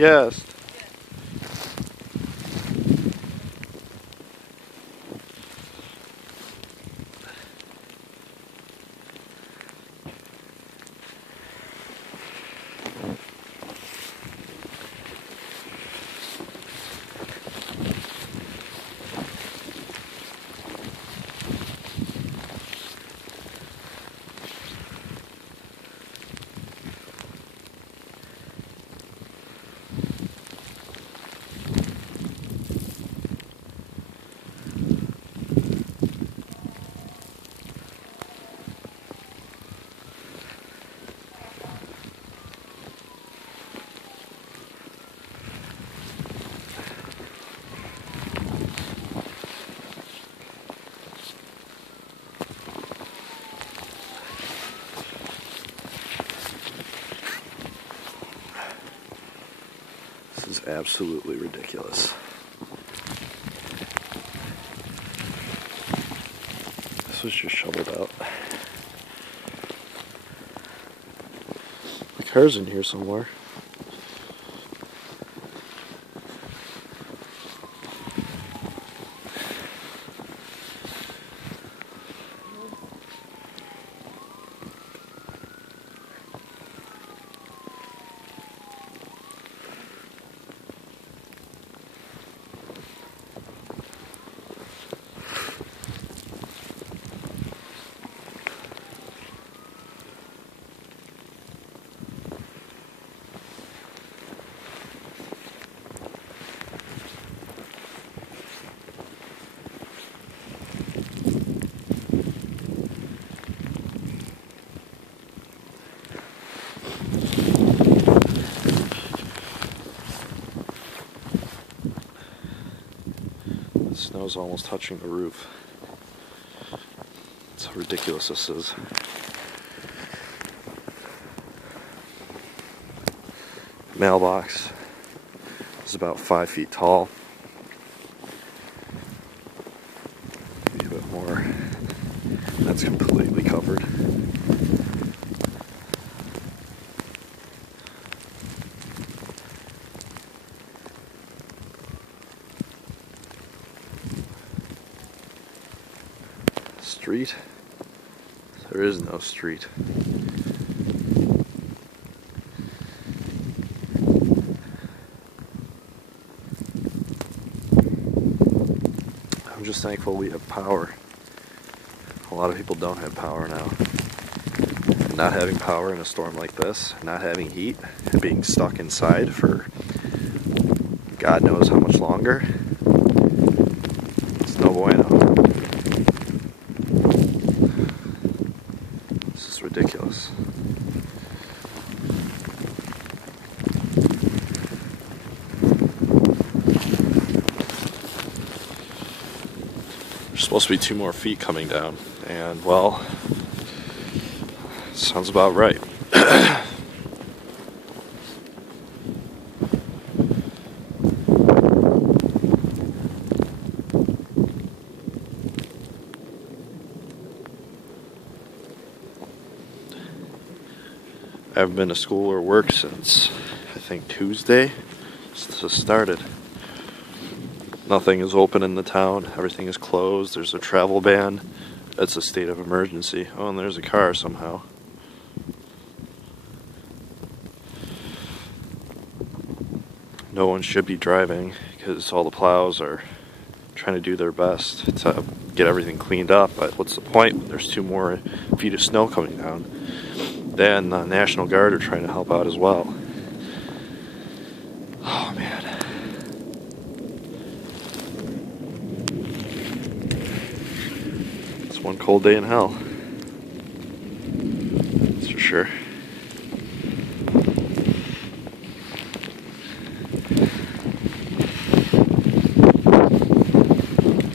Yes. This is absolutely ridiculous. This was just shoveled out. The car's in here somewhere. The snow's almost touching the roof. That's how ridiculous this is. Mailbox is about 5 feet tall. Maybe a bit more. That's completely covered. Street? There is no street. I'm just thankful we have power. A lot of people don't have power now. And not having power in a storm like this, not having heat, and being stuck inside for God knows how much longer, it's no bueno. This is ridiculous. There's supposed to be 2 more feet coming down, and well, sounds about right. I haven't been to school or work since, I think, Tuesday. This has started. Nothing is open in the town. Everything is closed. There's a travel ban. It's a state of emergency. Oh, and there's a car somehow. No one should be driving because all the plows are trying to do their best to get everything cleaned up. But what's the point when there's 2 more feet of snow coming down? Then the National Guard are trying to help out as well. Oh man. It's one cold day in hell. That's for sure.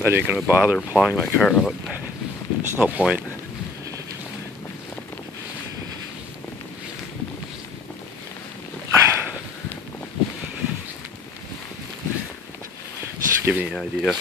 I ain't gonna bother plowing my car out. There's no point. Just give you an idea.